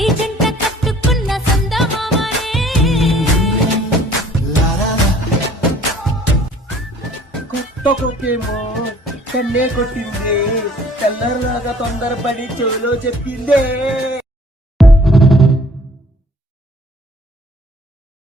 నీ జంట కట్టుకున్న సందమామనే కొత్త కొక్కేమో కన్నే కొట్టిందే తెల్లలాగా తొందరపడి చెవులో చెప్పిందే